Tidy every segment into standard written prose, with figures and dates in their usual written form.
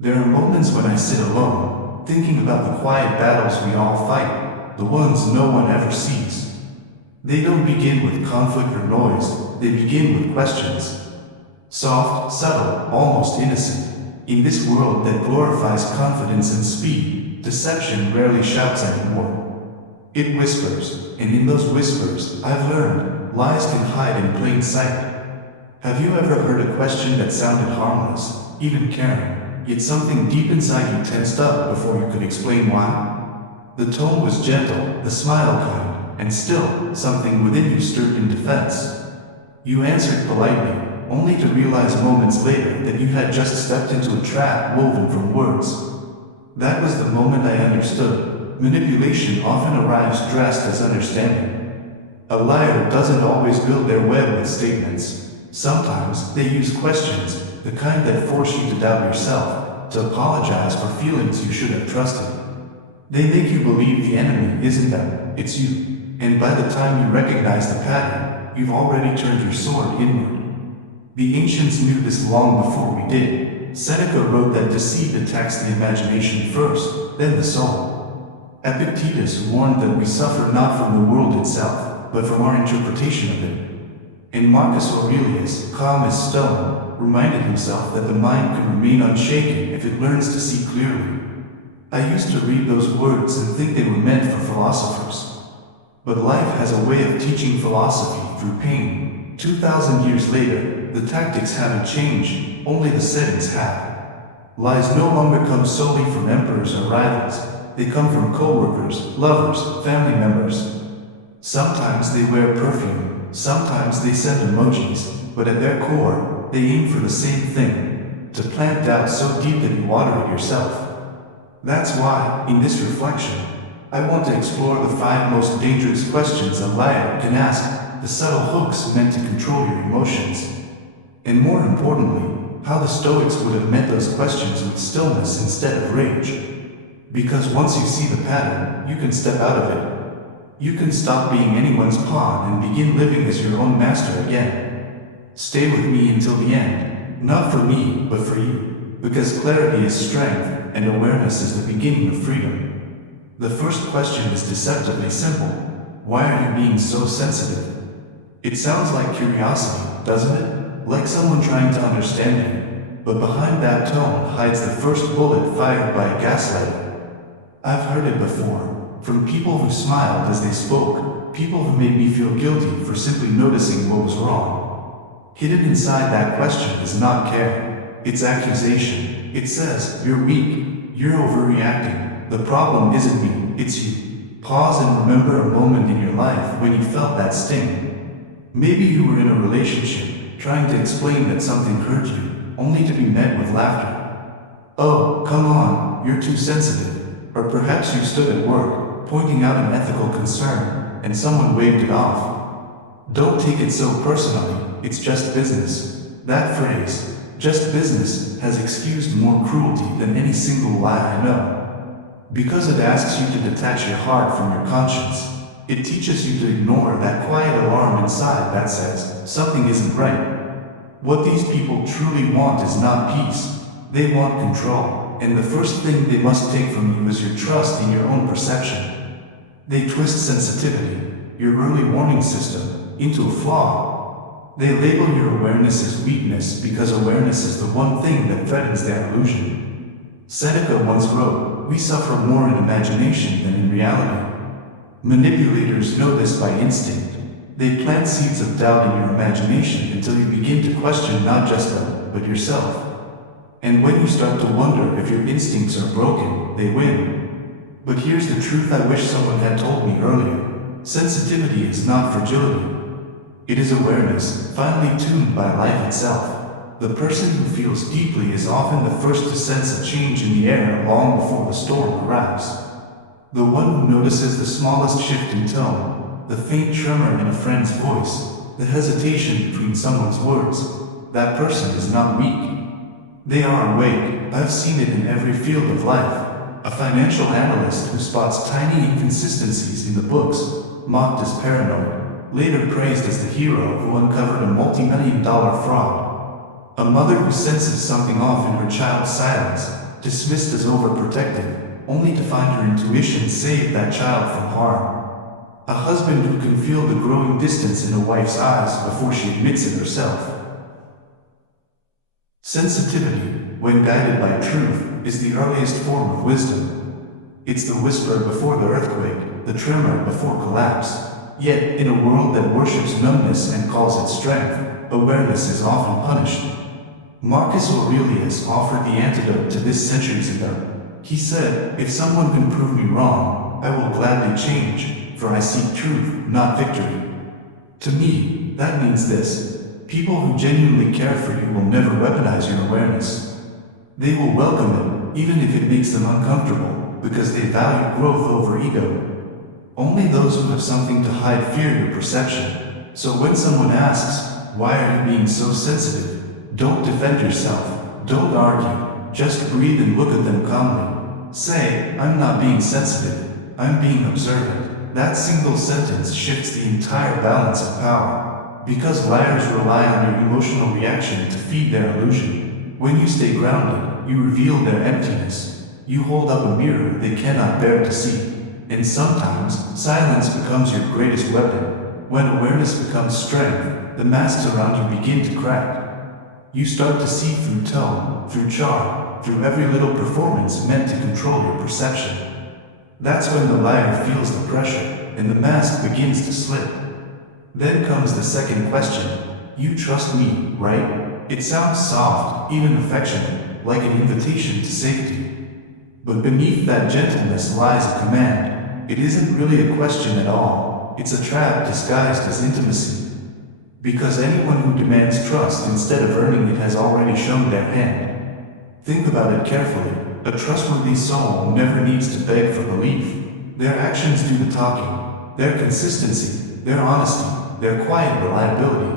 There are moments when I sit alone, thinking about the quiet battles we all fight, the ones no one ever sees. They don't begin with conflict or noise, they begin with questions. Soft, subtle, almost innocent. In this world that glorifies confidence and speed, deception rarely shouts anymore. It whispers, and in those whispers, I've learned, lies can hide in plain sight. Have you ever heard a question that sounded harmless, even caring, yet something deep inside you tensed up before you could explain why? The tone was gentle, the smile kind, and still, something within you stirred in defense. You answered politely, only to realize moments later that you had just stepped into a trap woven from words. That was the moment I understood. Manipulation often arrives dressed as understanding. A liar doesn't always build their web with statements. Sometimes they use questions, the kind that force you to doubt yourself, to apologize for feelings you should have trusted. They make you believe the enemy isn't them, it's you. And by the time you recognize the pattern, you've already turned your sword inward. The ancients knew this long before we did. Seneca wrote that deceit attacks the imagination first, then the soul. Epictetus warned that we suffer not from the world itself, but from our interpretation of it. And Marcus Aurelius, calm as stone, reminded himself that the mind can remain unshaken if it learns to see clearly. I used to read those words and think they were meant for philosophers. But life has a way of teaching philosophy through pain. 2,000 years later, the tactics haven't changed, only the settings have. Lies no longer come solely from emperors or rivals. They come from co-workers, lovers, family members. Sometimes they wear perfume, sometimes they send emojis, but at their core, they aim for the same thing, to plant doubt so deep that you water it yourself. That's why, in this reflection, I want to explore the 5 most dangerous questions a liar can ask, the subtle hooks meant to control your emotions. And more importantly, how the Stoics would have met those questions with stillness instead of rage. Because once you see the pattern, you can step out of it. You can stop being anyone's pawn and begin living as your own master again. Stay with me until the end, not for me, but for you. Because clarity is strength, and awareness is the beginning of freedom. The first question is deceptively simple. Why are you being so sensitive? It sounds like curiosity, doesn't it? Like someone trying to understand you. But behind that tone hides the first bullet fired by a gaslighter. I've heard it before, from people who smiled as they spoke, people who made me feel guilty for simply noticing what was wrong. Hidden inside that question is not care, it's accusation. It says, you're weak, you're overreacting, the problem isn't me, it's you. Pause and remember a moment in your life when you felt that sting. Maybe you were in a relationship, trying to explain that something hurt you, only to be met with laughter. Oh, come on, you're too sensitive. Or perhaps you stood at work, pointing out an ethical concern, and someone waved it off. Don't take it so personally, it's just business. That phrase, just business, has excused more cruelty than any single lie I know. Because it asks you to detach your heart from your conscience. It teaches you to ignore that quiet alarm inside that says, something isn't right. What these people truly want is not peace. They want control, and the first thing they must take from you is your trust in your own perception. They twist sensitivity, your early warning system, into a flaw. They label your awareness as weakness because awareness is the one thing that threatens their illusion. Seneca once wrote, we suffer more in imagination than in reality. Manipulators know this by instinct. They plant seeds of doubt in your imagination until you begin to question not just them, but yourself. And when you start to wonder if your instincts are broken, they win. But here's the truth I wish someone had told me earlier. Sensitivity is not fragility. It is awareness, finely tuned by life itself. The person who feels deeply is often the first to sense a change in the air long before the storm arrives. The one who notices the smallest shift in tone, the faint tremor in a friend's voice, the hesitation between someone's words, that person is not weak. They are awake. I've seen it in every field of life. A financial analyst who spots tiny inconsistencies in the books, mocked as paranoid, later praised as the hero who uncovered a multi-million-dollar fraud. A mother who senses something off in her child's silence, dismissed as overprotective, only to find her intuition save that child from harm. A husband who can feel the growing distance in a wife's eyes before she admits it herself. Sensitivity, when guided by truth, is the earliest form of wisdom. It's the whisper before the earthquake, the tremor before collapse. Yet, in a world that worships numbness and calls it strength, awareness is often punished. Marcus Aurelius offered the antidote to this centuries ago. He said, "If someone can prove me wrong, I will gladly change, for I seek truth, not victory." To me, that means this. People who genuinely care for you will never weaponize your awareness. They will welcome it, even if it makes them uncomfortable, because they value growth over ego. Only those who have something to hide fear your perception. So when someone asks, "Why are you being so sensitive?" don't defend yourself, don't argue, just breathe and look at them calmly. Say, "I'm not being sensitive, I'm being observant." That single sentence shifts the entire balance of power. Because liars rely on your emotional reaction to feed their illusion. When you stay grounded, you reveal their emptiness. You hold up a mirror they cannot bear to see. And sometimes, silence becomes your greatest weapon. When awareness becomes strength, the masks around you begin to crack. You start to see through tone, through charm, through every little performance meant to control your perception. That's when the liar feels the pressure, and the mask begins to slip. Then comes the second question. "You trust me, right?" It sounds soft, even affectionate, like an invitation to safety. But beneath that gentleness lies a command. It isn't really a question at all. It's a trap disguised as intimacy. Because anyone who demands trust instead of earning it has already shown their hand. Think about it carefully. A trustworthy soul never needs to beg for belief. Their actions do the talking. Their consistency, their honesty, their quiet reliability.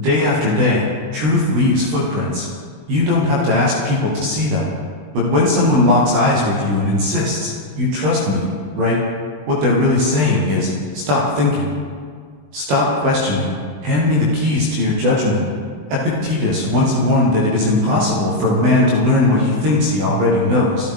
Day after day, truth leaves footprints. You don't have to ask people to see them. But when someone locks eyes with you and insists, "You trust me, right?" what they're really saying is, "Stop thinking. Stop questioning. Hand me the keys to your judgment." Epictetus once warned that it is impossible for a man to learn what he thinks he already knows.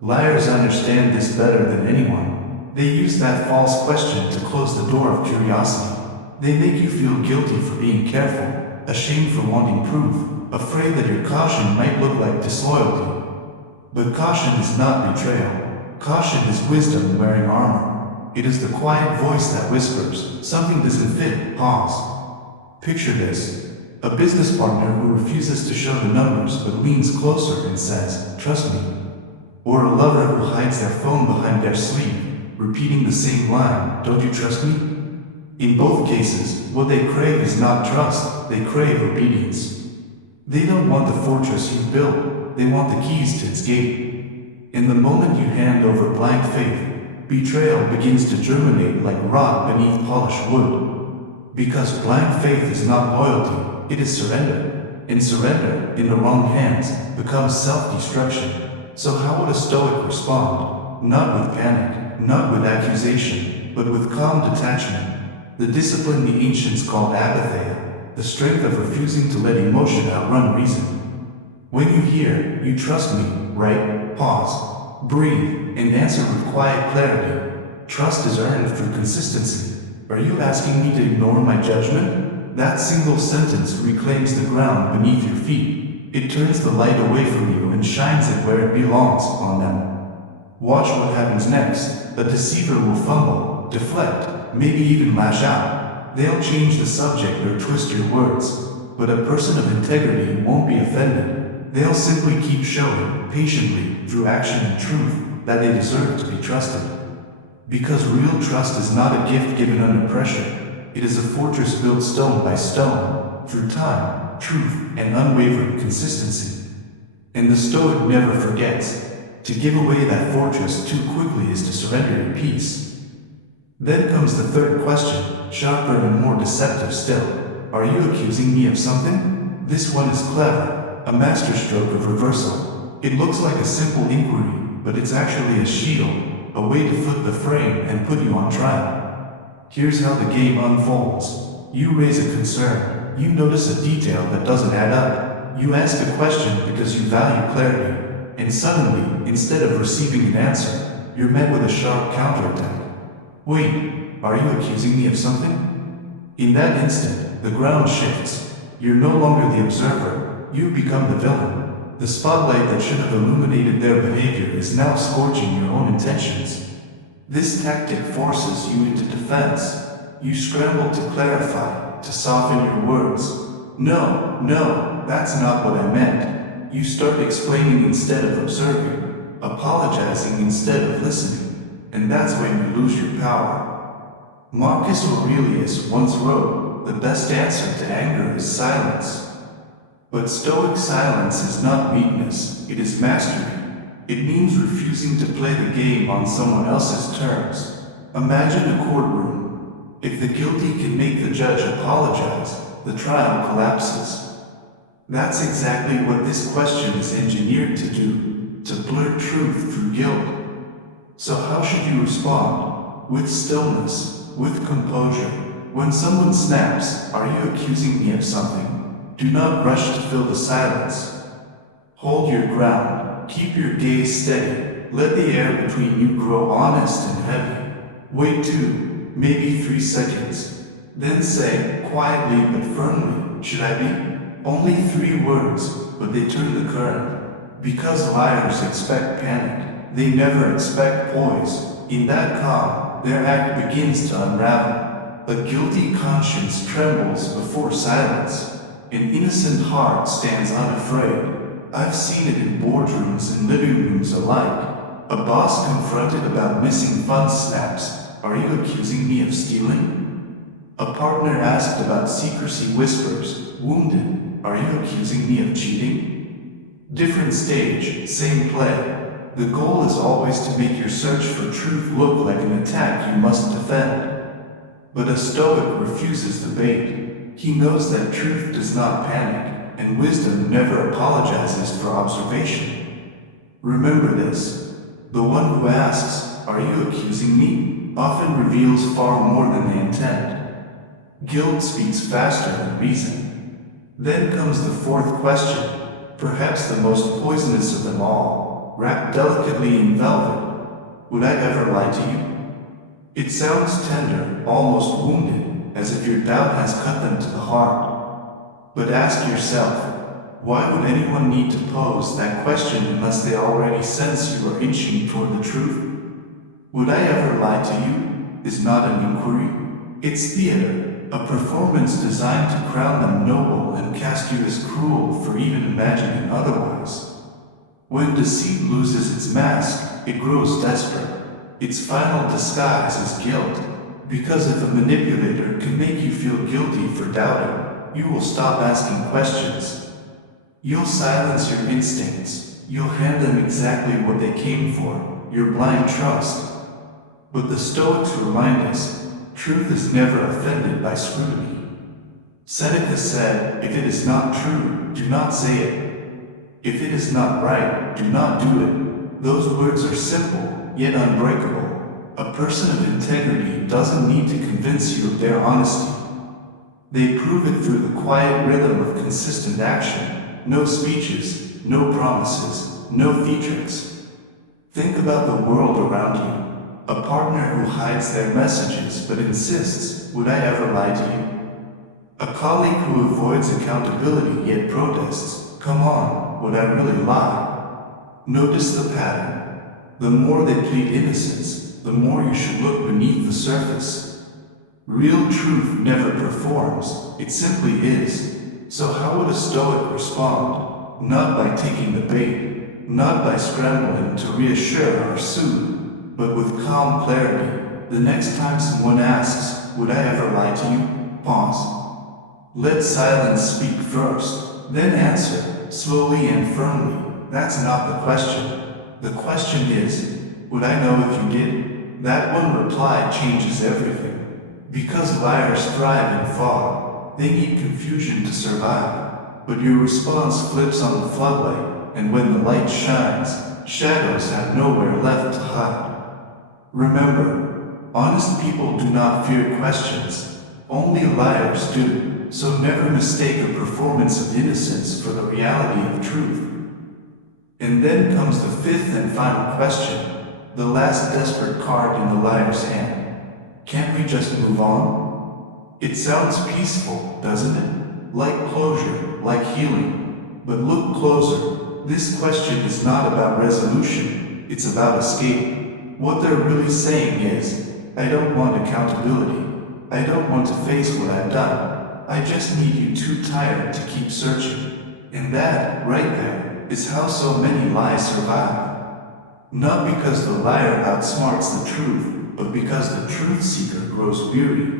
Liars understand this better than anyone. They use that false question to close the door of curiosity. They make you feel guilty for being careful, ashamed for wanting proof, afraid that your caution might look like disloyalty. But caution is not betrayal. Caution is wisdom wearing armor. It is the quiet voice that whispers, "Something doesn't fit, pause." Picture this. A business partner who refuses to show the numbers but leans closer and says, "Trust me." Or a lover who hides their phone behind their sleeve, repeating the same line, "Don't you trust me?" In both cases, what they crave is not trust, they crave obedience. They don't want the fortress you've built, they want the keys to its gate. In the moment you hand over blind faith, betrayal begins to germinate like rot beneath polished wood. Because blind faith is not loyalty, it is surrender. And surrender, in the wrong hands, becomes self-destruction. So how would a Stoic respond? Not with panic, not with accusation, but with calm detachment. The discipline the ancients called apatheia, the strength of refusing to let emotion outrun reason. When you hear, "You trust me, right?" pause, breathe, and answer with quiet clarity. Trust is earned through consistency. Are you asking me to ignore my judgment? That single sentence reclaims the ground beneath your feet. It turns the light away from you and shines it where it belongs, on them. Watch what happens next. A deceiver will fumble, deflect, maybe even lash out. They'll change the subject or twist your words. But a person of integrity won't be offended. They'll simply keep showing, patiently, through action and truth, that they deserve to be trusted. Because real trust is not a gift given under pressure. It is a fortress built stone by stone, through time, truth, and unwavering consistency. And the Stoic never forgets. To give away that fortress too quickly is to surrender your peace. Then comes the third question, sharper and more deceptive still. Are you accusing me of something? This one is clever, a masterstroke of reversal. It looks like a simple inquiry, but it's actually a shield, a way to flip the frame and put you on trial. Here's how the game unfolds. You raise a concern. You notice a detail that doesn't add up. You ask a question because you value clarity. and suddenly, instead of receiving an answer, you're met with a sharp counterattack. Wait, are you accusing me of something? In that instant, the ground shifts. You're no longer the observer, you become the villain. The spotlight that should have illuminated their behavior is now scorching your own intentions. This tactic forces you into defense. You scramble to clarify, to soften your words. No, that's not what I meant. You start explaining instead of observing, apologizing instead of listening, and that's when you lose your power. Marcus Aurelius once wrote, "The best answer to anger is silence." But Stoic silence is not weakness, it is mastery. It means refusing to play the game on someone else's terms. Imagine a courtroom. If the guilty can make the judge apologize, the trial collapses. That's exactly what this question is engineered to do, to blur truth through guilt. So how should you respond? With stillness, with composure. When someone snaps, "Are you accusing me of something?" do not rush to fill the silence. Hold your ground, keep your gaze steady, let the air between you grow honest and heavy. Wait 2, maybe 3 seconds. Then say, quietly but firmly, "Should I be?" Only 3 words, but they turn the current. Because liars expect panic, they never expect poise. In that calm, their act begins to unravel. A guilty conscience trembles before silence. An innocent heart stands unafraid. I've seen it in boardrooms and living rooms alike. A boss confronted about missing funds snaps, "Are you accusing me of stealing?" A partner asked about secrecy whispers, wounded, "Are you accusing me of cheating?" Different stage, same play. The goal is always to make your search for truth look like an attack you must defend. But a Stoic refuses the bait. He knows that truth does not panic, and wisdom never apologizes for observation. Remember this. The one who asks, "Are you accusing me?" often reveals far more than they intend. Guilt speaks faster than reason. Then comes the 4th question, perhaps the most poisonous of them all, wrapped delicately in velvet. Would I ever lie to you? It sounds tender, almost wounded, as if your doubt has cut them to the heart. But ask yourself, why would anyone need to pose that question unless they already sense you are inching toward the truth? "Would I ever lie to you?" is not an inquiry. It's theater, a performance designed to crown them noble and cast you as cruel for even imagining otherwise. When deceit loses its mask, it grows desperate. Its final disguise is guilt. Because if a manipulator can make you feel guilty for doubting, you will stop asking questions. You'll silence your instincts. You'll hand them exactly what they came for, your blind trust. But the Stoics remind us, truth is never offended by scrutiny. Seneca said, "If it is not true, do not say it. If it is not right, do not do it." Those words are simple, yet unbreakable. A person of integrity doesn't need to convince you of their honesty. They prove it through the quiet rhythm of consistent action. No speeches, no promises, no theatrics. Think about the world around you. A partner who hides their messages but insists, "Would I ever lie to you?" A colleague who avoids accountability yet protests, "Come on, would I really lie?" Notice the pattern. The more they plead innocence, the more you should look beneath the surface. Real truth never performs, it simply is. So how would a Stoic respond? Not by taking the bait, not by scrambling to reassure or soothe, but with calm clarity. The next time someone asks, "Would I ever lie to you?" pause. Let silence speak first, then answer, slowly and firmly. That's not the question. The question is, would I know if you did? That one reply changes everything. Because liars thrive in fog, they need confusion to survive. But your response flips on the floodlight, and when the light shines, shadows have nowhere left to hide. Remember, honest people do not fear questions. Only liars do, so never mistake a performance of innocence for the reality of truth. And then comes the fifth and final question, the last desperate card in the liar's hand. Can't we just move on? It sounds peaceful, doesn't it? Like closure, like healing. But look closer. This question is not about resolution, it's about escape. What they're really saying is, I don't want accountability. I don't want to face what I've done. I just need you too tired to keep searching. And that, right there, is how so many lies survive. Not because the liar outsmarts the truth, but because the truth seeker grows weary.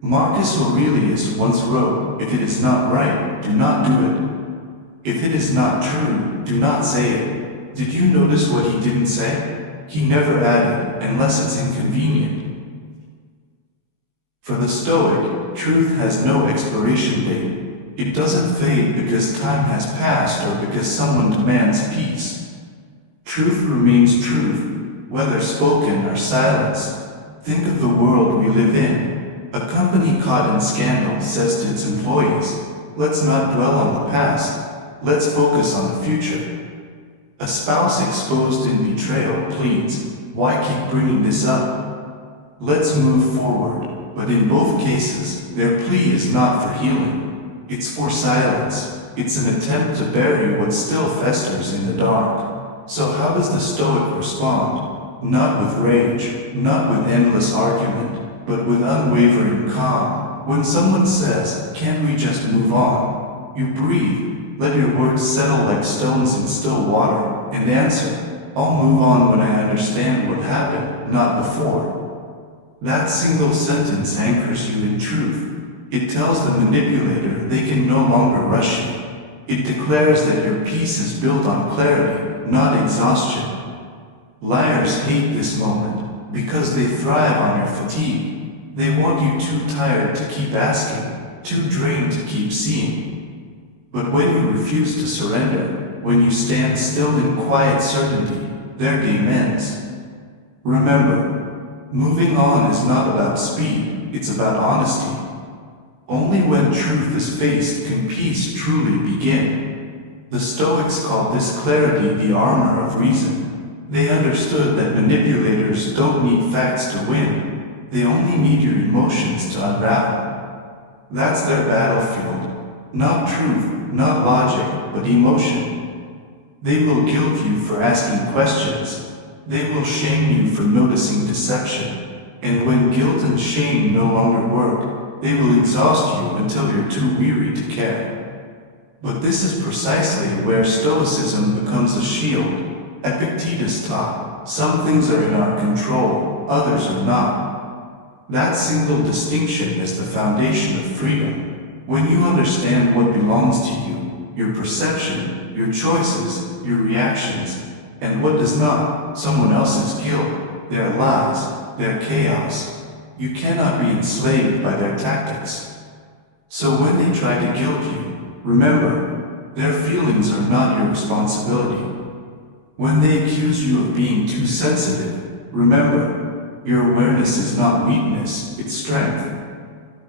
Marcus Aurelius once wrote, if it is not right, do not do it. If it is not true, do not say it. Did you notice what he didn't say? He never added, unless it's inconvenient. For the Stoic, truth has no expiration date. It doesn't fade because time has passed or because someone demands peace. Truth remains truth, whether spoken or silenced. Think of the world we live in. A company caught in scandal says to its employees, let's not dwell on the past, let's focus on the future. A spouse exposed in betrayal pleads, why keep bringing this up? Let's move forward. But in both cases, their plea is not for healing. It's for silence. It's an attempt to bury what still festers in the dark. So how does the Stoic respond? Not with rage, not with endless argument, but with unwavering calm. When someone says, can't we just move on? You breathe, let your words settle like stones in still water, and answer, I'll move on when I understand what happened, not before. That single sentence anchors you in truth. It tells the manipulator they can no longer rush you. It declares that your peace is built on clarity, not exhaustion. Liars hate this moment because they thrive on your fatigue. They want you too tired to keep asking, too drained to keep seeing. But when you refuse to surrender, when you stand still in quiet certainty, their game ends. Remember, moving on is not about speed, it's about honesty. Only when truth is faced can peace truly begin. The Stoics called this clarity the armor of reason. They understood that manipulators don't need facts to win, they only need your emotions to unravel. That's their battlefield. Not truth, not logic, but emotion. They will guilt you for asking questions. They will shame you for noticing deception, and when guilt and shame no longer work, they will exhaust you until you're too weary to care. But this is precisely where Stoicism becomes a shield. Epictetus taught, some things are in our control, others are not. That single distinction is the foundation of freedom. When you understand what belongs to you, your perception, your choices, your reactions, and what does not, someone else's guilt, their lies, their chaos. You cannot be enslaved by their tactics. So when they try to guilt you, remember, their feelings are not your responsibility. When they accuse you of being too sensitive, remember, your awareness is not weakness, it's strength.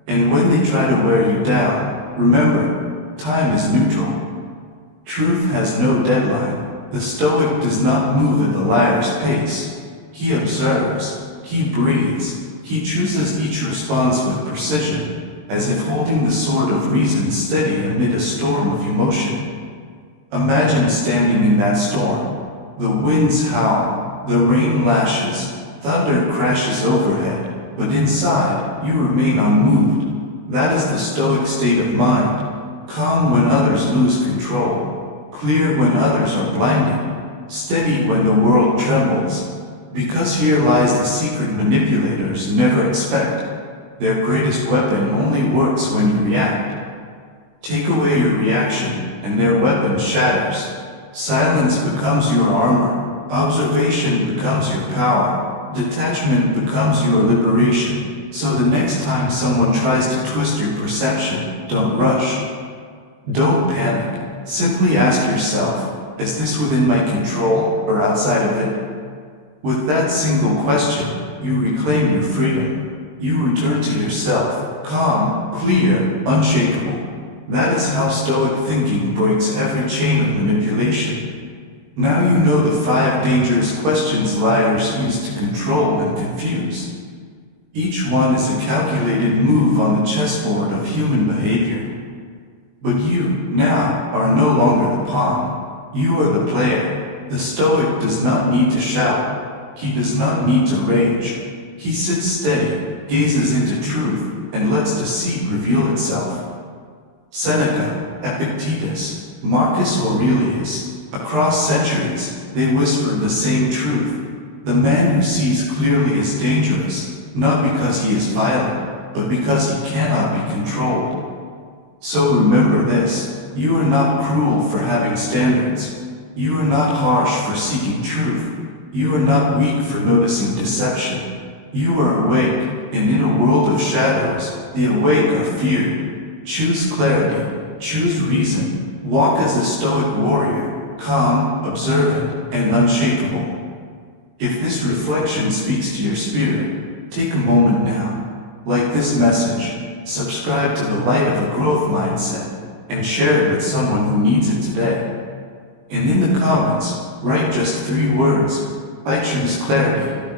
And when they try to wear you down, remember, time is neutral. Truth has no deadline. The Stoic does not move at the liar's pace. He observes, he breathes, he chooses each response with precision, as if holding the sword of reason steady amid a storm of emotion. Imagine standing in that storm. The winds howl, the rain lashes, thunder crashes overhead, but inside, you remain unmoved. That is the Stoic state of mind, calm when others lose control. Clear when others are blinded, steady when the world trembles. Because here lies the secret manipulators never expect. Their greatest weapon only works when you react. Take away your reaction, and their weapon shatters. Silence becomes your armor, observation becomes your power, detachment becomes your liberation. So the next time someone tries to twist your perception, don't rush. Don't panic. Simply ask yourself, is this within my control or outside of it? With that single question, you reclaim your freedom. You return to yourself, calm, clear, unshakable. That is how Stoic thinking breaks every chain of manipulation. Now you know the 5 dangerous questions liars use to control and confuse. Each one is a calculated move on the chessboard of human behavior. But you, now, are no longer the pawn. You are the player. The Stoic does not need to shout. He does not need to rage. He sits steady, gazes into truth, and lets deceit reveal itself. Seneca, Epictetus, Marcus Aurelius, across centuries, they whispered the same truth. The man who sees clearly is dangerous, not because he is violent, but because he cannot be controlled. So remember this, you are not cruel for having standards. You are not harsh for seeking truth. You are not weak for noticing deception. You are awake, and in a world of shadows, the awake are feared. Choose clarity, choose reason, walk as a Stoic warrior, calm, observant, and unshakable. If this reflection speaks to your spirit, take a moment now, like this message, subscribe to the Light of a Growth Mindset, and share it with someone who needs it today. And in the comments, write just 3 words: I choose clarity.